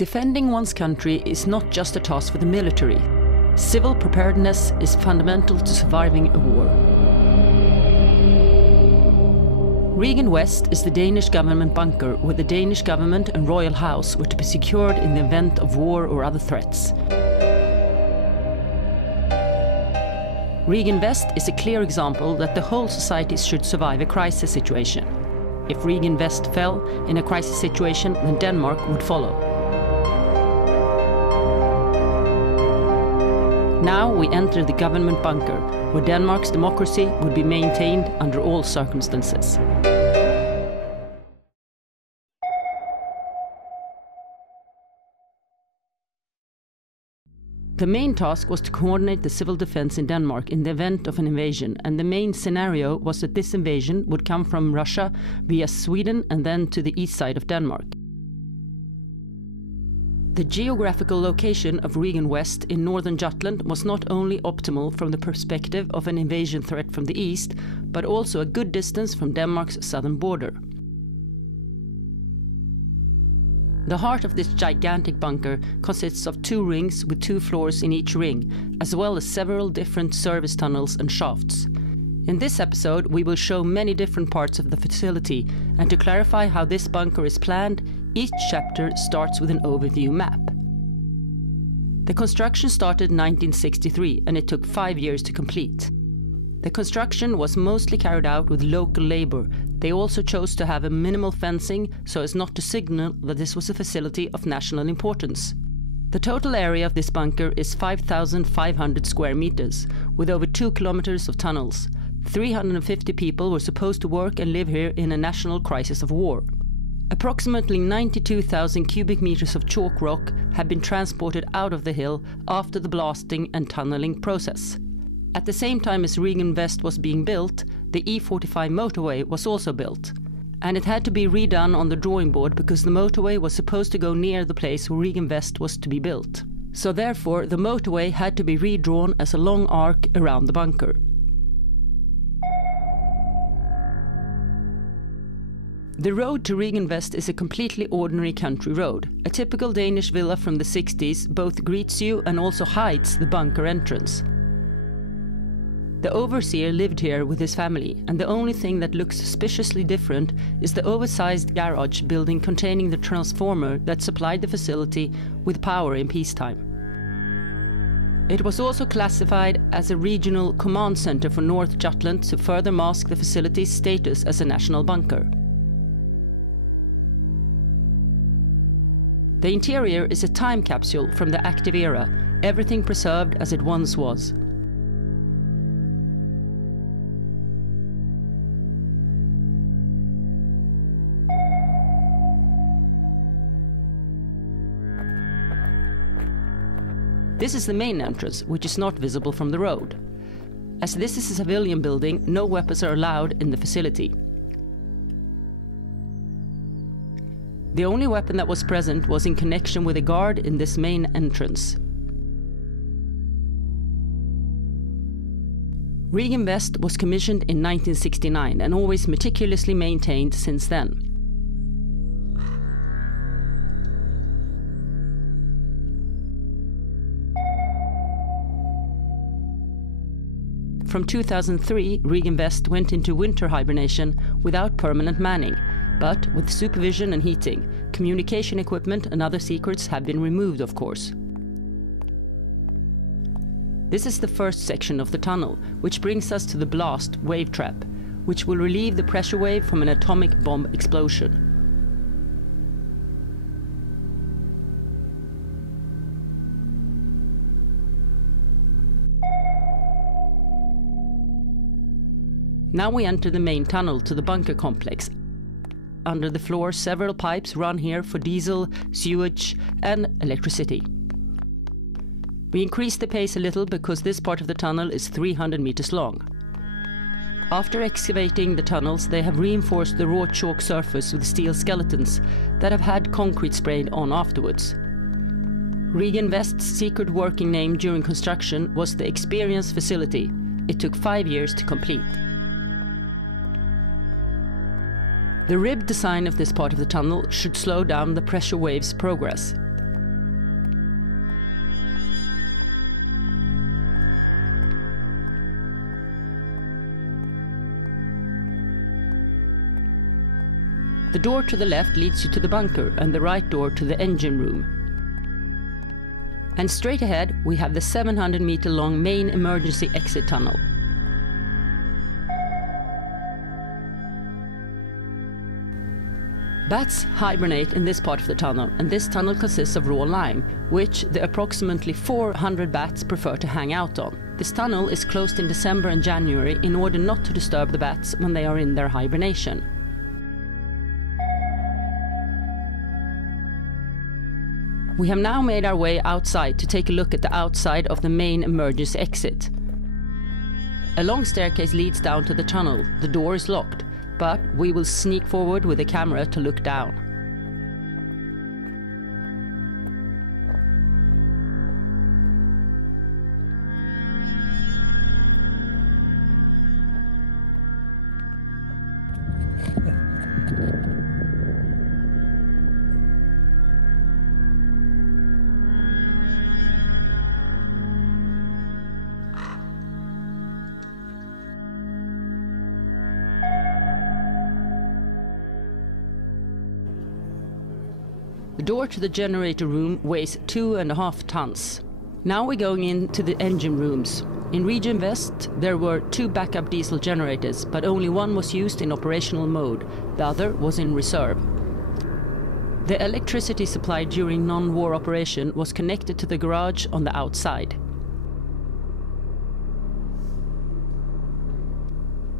Defending one's country is not just a task for the military. Civil preparedness is fundamental to surviving a war. REGAN Vest is the Danish government bunker where the Danish government and royal house were to be secured in the event of war or other threats. REGAN Vest is a clear example that the whole society should survive a crisis situation. If REGAN Vest fell in a crisis situation, then Denmark would follow. Now we enter the government bunker, where Denmark's democracy would be maintained under all circumstances. The main task was to coordinate the civil defense in Denmark in the event of an invasion, and the main scenario was that this invasion would come from Russia via Sweden and then to the east side of Denmark. The geographical location of REGAN Vest in northern Jutland was not only optimal from the perspective of an invasion threat from the east, but also a good distance from Denmark's southern border. The heart of this gigantic bunker consists of 2 rings with 2 floors in each ring, as well as several different service tunnels and shafts. In this episode, we will show many different parts of the facility, and to clarify how this bunker is planned, each chapter starts with an overview map. The construction started in 1963, and it took 5 years to complete. The construction was mostly carried out with local labor. They also chose to have a minimal fencing so as not to signal that this was a facility of national importance. The total area of this bunker is 5,500 square meters, with over 2 kilometers of tunnels. 350 people were supposed to work and live here in a national crisis of war. Approximately 92,000 cubic meters of chalk rock had been transported out of the hill after the blasting and tunneling process. At the same time as REGAN Vest was being built, the E45 motorway was also built. And it had to be redone on the drawing board because the motorway was supposed to go near the place where REGAN Vest was to be built. So therefore, the motorway had to be redrawn as a long arc around the bunker. The road to REGAN Vest is a completely ordinary country road. A typical Danish villa from the 60s both greets you and also hides the bunker entrance. The overseer lived here with his family, and the only thing that looks suspiciously different is the oversized garage building containing the transformer that supplied the facility with power in peacetime. It was also classified as a regional command center for North Jutland to further mask the facility's status as a national bunker. The interior is a time capsule from the active era, everything preserved as it once was. This is the main entrance, which is not visible from the road. As this is a civilian building, no weapons are allowed in the facility. The only weapon that was present was in connection with a guard in this main entrance. REGAN Vest was commissioned in 1969 and always meticulously maintained since then. From 2003, REGAN Vest went into winter hibernation without permanent manning, but with supervision and heating. Communication equipment and other secrets have been removed, of course. This is the first section of the tunnel, which brings us to the blast wave trap, which will relieve the pressure wave from an atomic bomb explosion. Now we enter the main tunnel to the bunker complex. Under the floor, several pipes run here for diesel, sewage and electricity. We increase the pace a little because this part of the tunnel is 300 meters long. After excavating the tunnels, they have reinforced the raw chalk surface with steel skeletons that have had concrete sprayed on afterwards. REGAN Vest's secret working name during construction was the Experience Facility. It took 5 years to complete. The rib design of this part of the tunnel should slow down the pressure wave's progress. The door to the left leads you to the bunker and the right door to the engine room. And straight ahead we have the 700-meter long main emergency exit tunnel. Bats hibernate in this part of the tunnel, and this tunnel consists of raw lime, which the approximately 400 bats prefer to hang out on. This tunnel is closed in December and January in order not to disturb the bats when they are in their hibernation. We have now made our way outside to take a look at the outside of the main emergency exit. A long staircase leads down to the tunnel. The door is locked, but we will sneak forward with a camera to look down. The door to the generator room weighs 2.5 tons. Now we're going into the engine rooms. In REGAN Vest there were 2 backup diesel generators, but only one was used in operational mode, the other was in reserve. The electricity supplied during non-war operation was connected to the garage on the outside.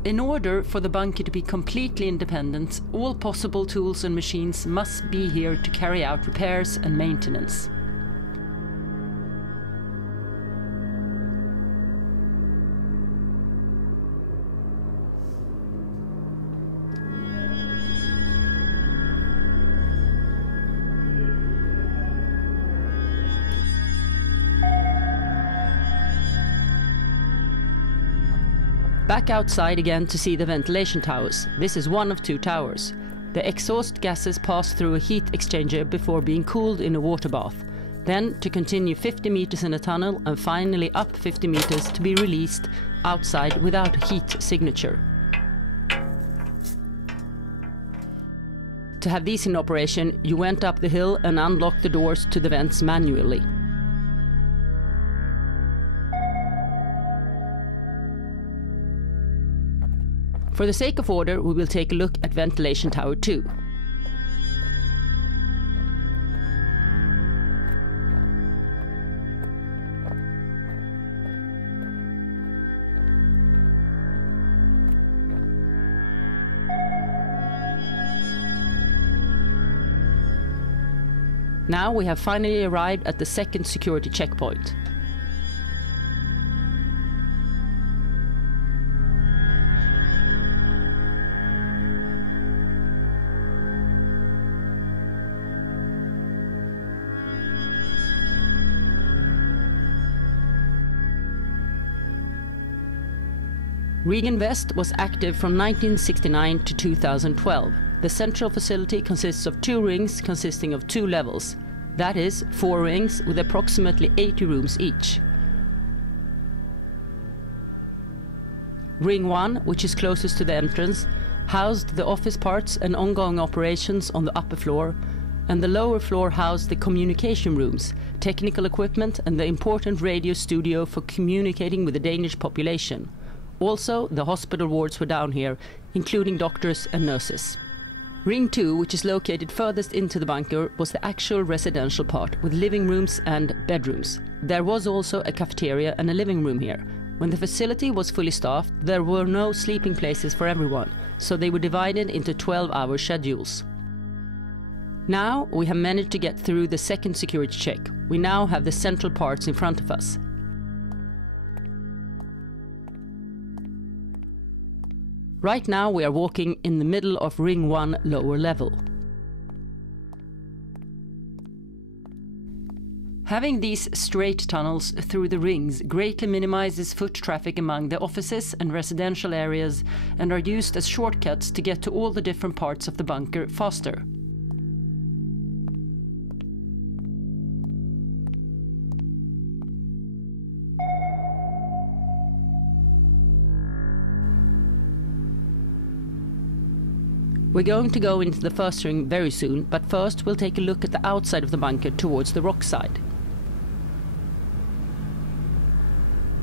In order for the bunker to be completely independent, all possible tools and machines must be here to carry out repairs and maintenance. Back outside again to see the ventilation towers. This is one of 2 towers. The exhaust gases pass through a heat exchanger before being cooled in a water bath. Then to continue 50 meters in a tunnel and finally up 50 meters to be released outside without a heat signature. To have these in operation, you went up the hill and unlocked the doors to the vents manually. For the sake of order, we will take a look at ventilation tower 2. Now we have finally arrived at the second security checkpoint. REGAN Vest was active from 1969 to 2012. The central facility consists of 2 rings consisting of 2 levels. That is, 4 rings with approximately 80 rooms each. Ring 1, which is closest to the entrance, housed the office parts and ongoing operations on the upper floor, and the lower floor housed the communication rooms, technical equipment and the important radio studio for communicating with the Danish population. Also, the hospital wards were down here, including doctors and nurses. Ring 2, which is located furthest into the bunker, was the actual residential part, with living rooms and bedrooms. There was also a cafeteria and a living room here. When the facility was fully staffed, there were no sleeping places for everyone, so they were divided into 12-hour schedules. Now we have managed to get through the second security check. We now have the central parts in front of us. Right now we are walking in the middle of Ring 1 lower level. Having these straight tunnels through the rings greatly minimizes foot traffic among the offices and residential areas and are used as shortcuts to get to all the different parts of the bunker faster. We're going to go into the first ring very soon, but first we'll take a look at the outside of the bunker towards the rock side.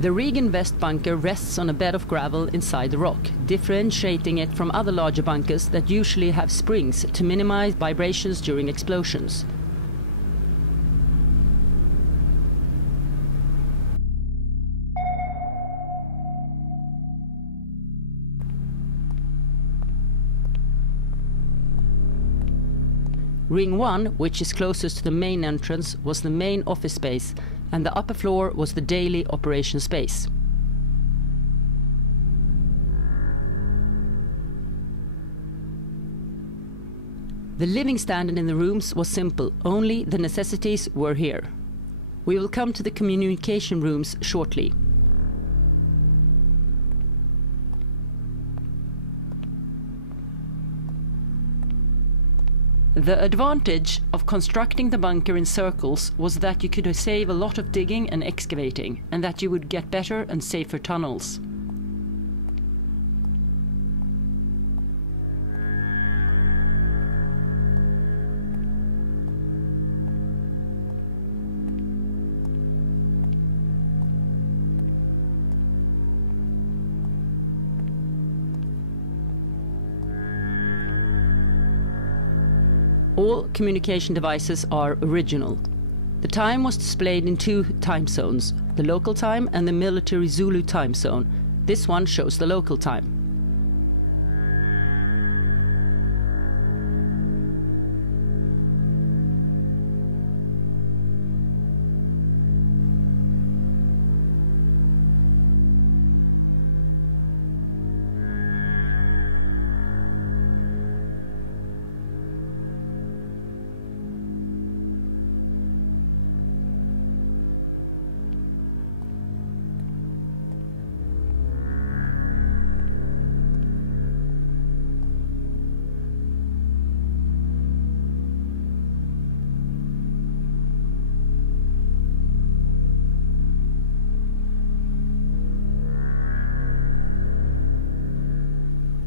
The REGAN Vest bunker rests on a bed of gravel inside the rock, differentiating it from other larger bunkers that usually have springs to minimize vibrations during explosions. Ring 1, which is closest to the main entrance, was the main office space, and the upper floor was the daily operation space. The living standard in the rooms was simple, only the necessities were here. We will come to the communication rooms shortly. The advantage of constructing the bunker in circles was that you could save a lot of digging and excavating, and that you would get better and safer tunnels. All communication devices are original. The time was displayed in 2 time zones, the local time and the military Zulu time zone. This one shows the local time.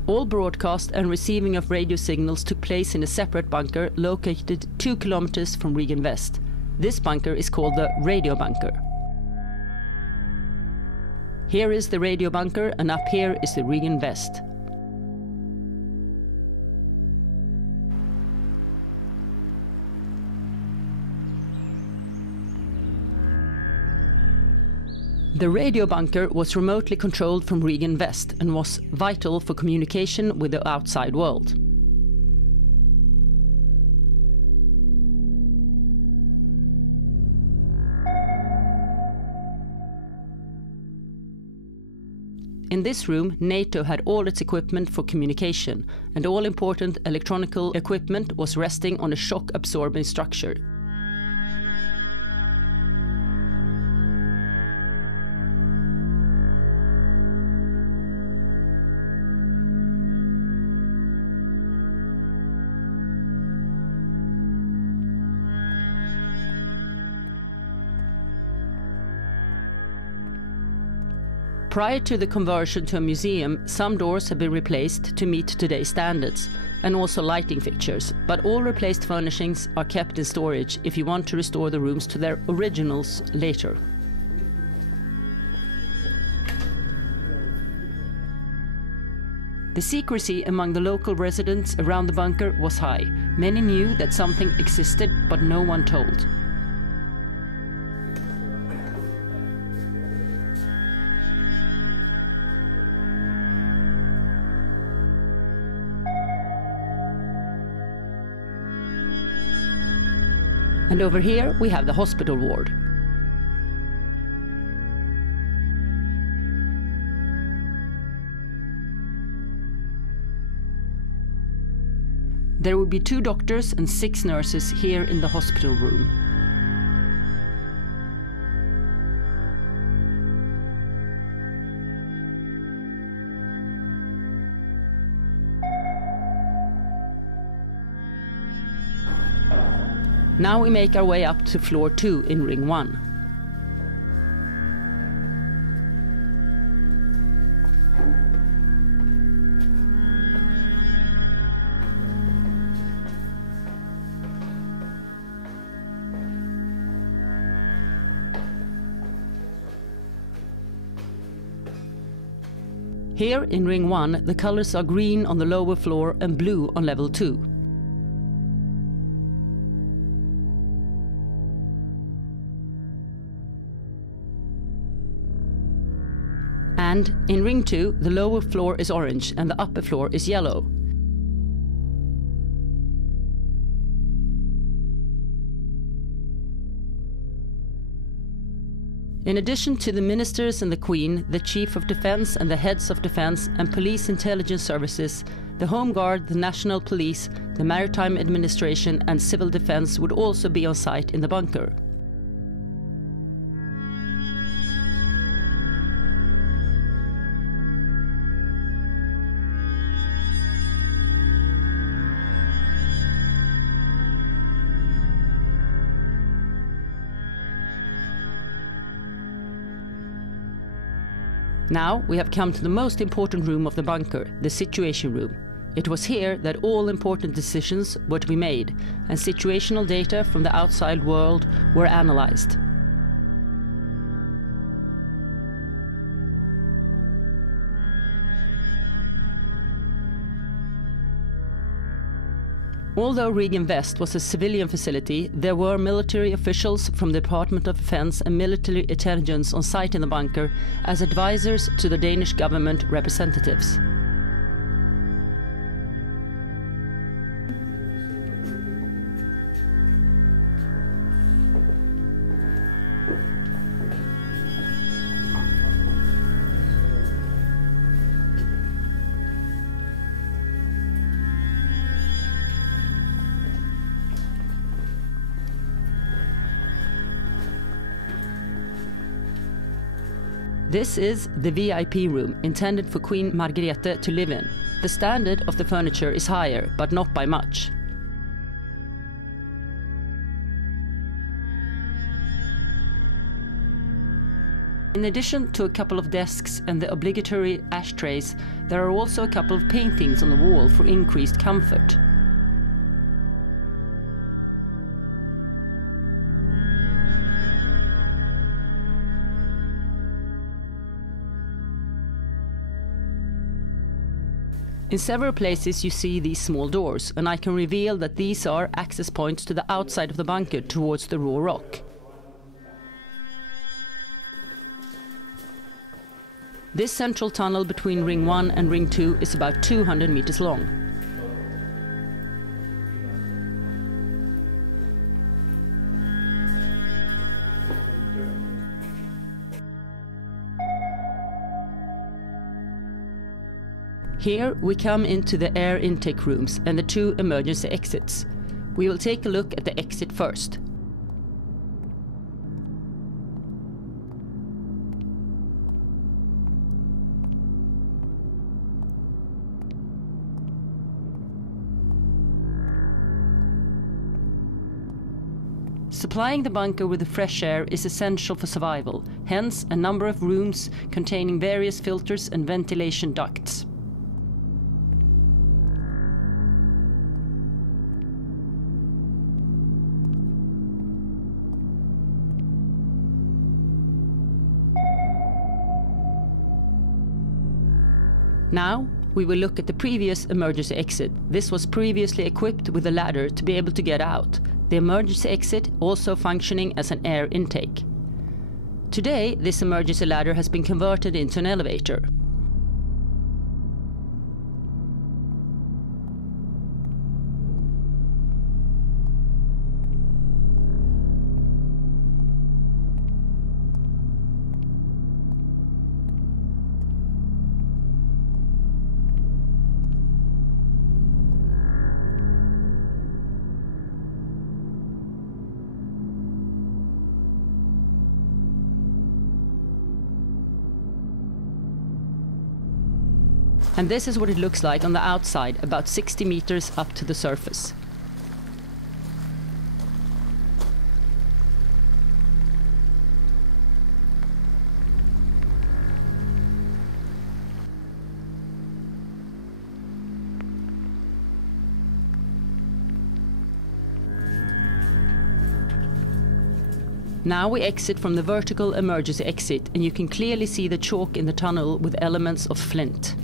All broadcast and receiving of radio signals took place in a separate bunker located 2 kilometers from REGAN Vest. This bunker is called the radio bunker. Here is the radio bunker, and up here is the REGAN Vest. The radio bunker was remotely controlled from REGAN Vest and was vital for communication with the outside world. In this room, NATO had all its equipment for communication, and all important electronical equipment was resting on a shock-absorbing structure. Prior to the conversion to a museum, some doors have been replaced to meet today's standards, and also lighting fixtures, but all replaced furnishings are kept in storage if you want to restore the rooms to their originals later. The secrecy among the local residents around the bunker was high. Many knew that something existed, but no one told. And over here we have the hospital ward. There will be 2 doctors and 6 nurses here in the hospital room. Now we make our way up to floor 2 in Ring 1. Here in Ring 1, the colors are green on the lower floor and blue on level 2. And in Ring 2, the lower floor is orange and the upper floor is yellow. In addition to the ministers and the Queen, the Chief of Defence and the heads of defence and police intelligence services, the Home Guard, the National Police, the Maritime Administration and Civil Defence would also be on site in the bunker. Now we have come to the most important room of the bunker, the situation room. It was here that all important decisions were to be made, and situational data from the outside world were analyzed. Although REGAN Vest was a civilian facility, there were military officials from the Department of Defence and military intelligence on site in the bunker as advisors to the Danish government representatives. This is the VIP room, intended for Queen Margrethe to live in. The standard of the furniture is higher, but not by much. In addition to a couple of desks and the obligatory ashtrays, there are also a couple of paintings on the wall for increased comfort. In several places you see these small doors, and I can reveal that these are access points to the outside of the bunker towards the raw rock. This central tunnel between Ring 1 and Ring 2 is about 200 meters long. Here we come into the air intake rooms and the two emergency exits. We will take a look at the exit first. Supplying the bunker with the fresh air is essential for survival, hence a number of rooms containing various filters and ventilation ducts. Now we will look at the previous emergency exit. This was previously equipped with a ladder to be able to get out. The emergency exit also functioning as an air intake. Today, this emergency ladder has been converted into an elevator. And this is what it looks like on the outside, about 60 meters up to the surface. Now we exit from the vertical emergency exit, and you can clearly see the chalk in the tunnel with elements of flint.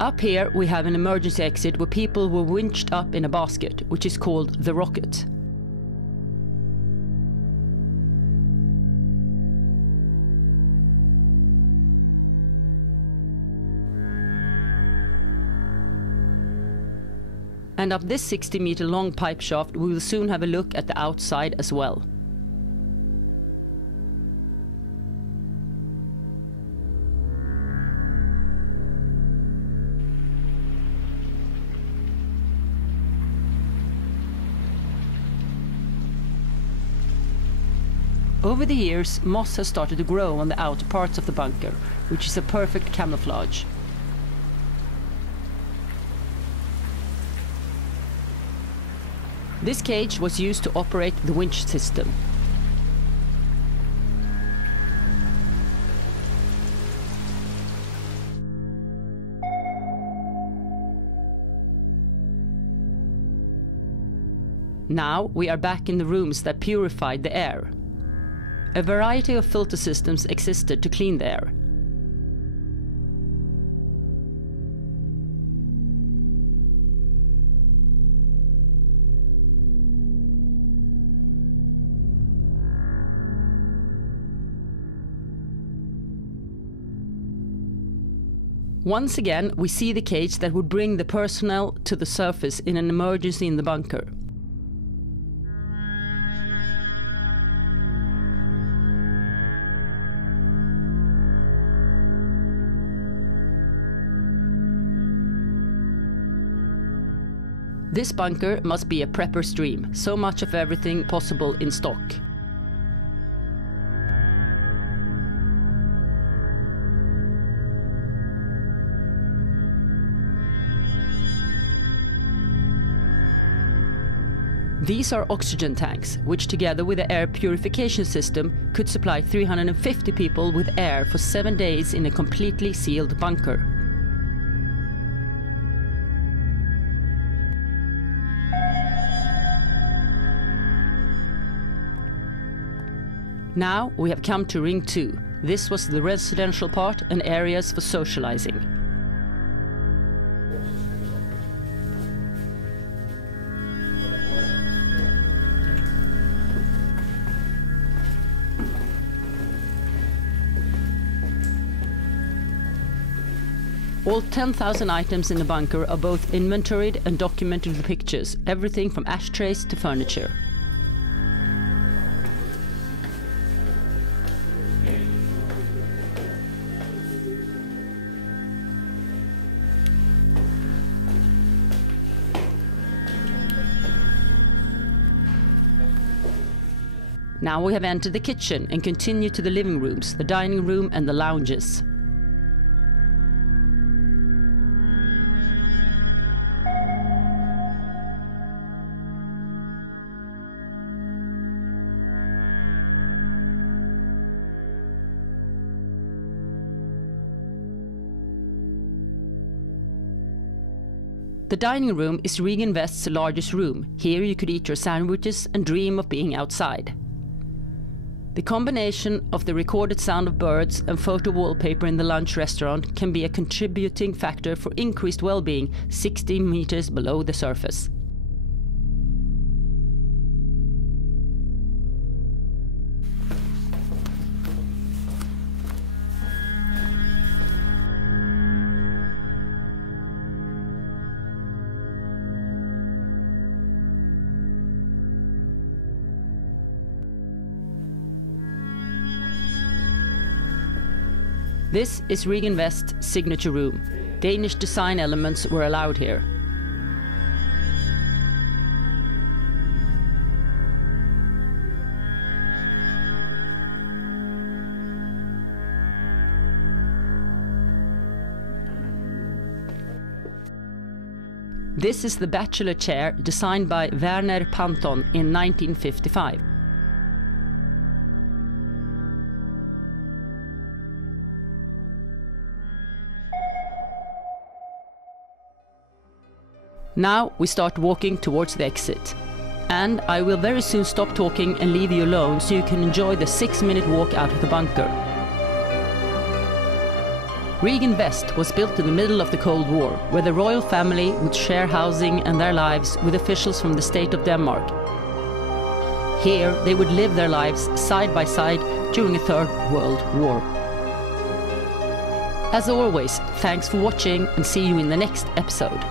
Up here we have an emergency exit where people were winched up in a basket, which is called the rocket. And up this 60-meter long pipe shaft we will soon have a look at the outside as well. Over the years, moss has started to grow on the outer parts of the bunker, which is a perfect camouflage. This cage was used to operate the winch system. Now we are back in the rooms that purified the air. A variety of filter systems existed to clean the air. Once again, we see the cage that would bring the personnel to the surface in an emergency in the bunker. This bunker must be a prepper's dream, so much of everything possible in stock. These are oxygen tanks, which together with the air purification system could supply 350 people with air for 7 days in a completely sealed bunker. Now we have come to Ring 2. This was the residential part and areas for socializing. All 10,000 items in the bunker are both inventoried and documented with pictures, everything from ashtrays to furniture. Now we have entered the kitchen and continue to the living rooms, the dining room and the lounges. The dining room is REGAN Vest's largest room. Here you could eat your sandwiches and dream of being outside. The combination of the recorded sound of birds and photo wallpaper in the lunch restaurant can be a contributing factor for increased well-being 60 meters below the surface. This is REGAN Vest's signature room. Danish design elements were allowed here. This is the bachelor chair designed by Werner Panton in 1955. Now we start walking towards the exit. And I will very soon stop talking and leave you alone so you can enjoy the 6-minute walk out of the bunker. REGAN Vest was built in the middle of the Cold War, where the royal family would share housing and their lives with officials from the state of Denmark. Here they would live their lives side by side during a Third World War. As always, thanks for watching and see you in the next episode.